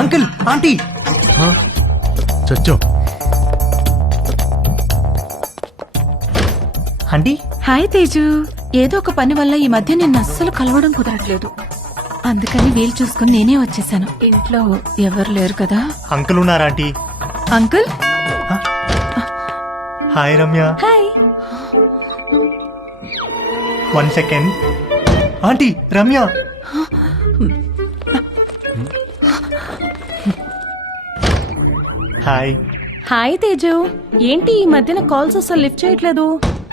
Uncle aunty చచ్చో. Aunty hi Teju. ఏదో ఒక పని వల్ల ఈ మధ్య నిన్ను అస్సలు కలవడం కుదరట్లేదు. అందుకని వీలు చూసుకుని నేనే వచ్చేసాను. ఇంట్లో ఎవరు లేరు కదా. అంకుల్ ఉన్నారా aunty? Uncle hi Ramya. Hi. 1 second. Aunty Ramya. Hi. Hi Teju. ఏంటి ఈ మధ్యన కాల్స్ అసలు లిఫ్ట్ చేయట్లేదు?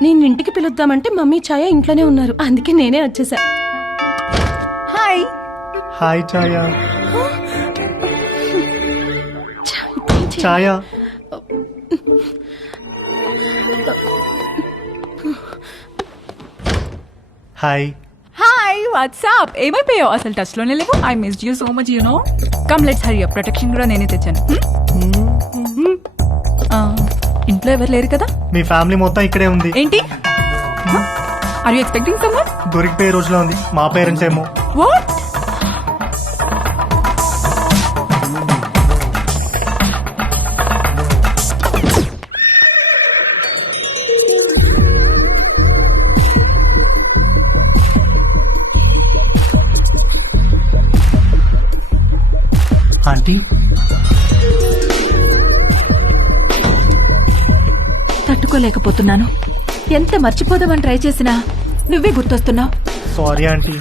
నేను ఇంటికి పిలుద్దామంటే మమ్మీ ఛాయ ఇంట్లోనే ఉన్నారు. అందుకే నేనే వచ్చేసా. హాయ్. హాయ్ ఛాయ. ఛాయ. హాయ్. హాయ్ వాట్సాప్ ఏమైపోయావు అసలు టచ్ లోనే లేవు. I missed you so much you know. Come let's hurry up. Protection కూడా నేనే తెచ్చాను. ఇంట్లో ఎవరు లేరు కదా? మీ ఫ్యామిలీ మొత్తం ఇక్కడే ఉంది. ఏంటి? Are you expecting someone? దొరికిపోయే రోజులో ఉంది. మా పేరెంట్స్ ఏమో. వాట్? ఆంటీ తట్టుకోలేకపోతున్నాను. ఎంత మర్చిపోదామని ట్రై చేసినా నువ్వే గుర్తొస్తున్నావు. Sorry aunty.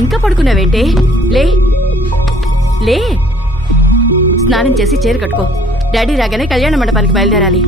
ఇంకా పడుకున్నావేంటే? లే లే, స్నానం చేసి చీర కట్టుకో. డాడీ రాగానే కళ్యాణ మండపానికి బయలుదేరాలి.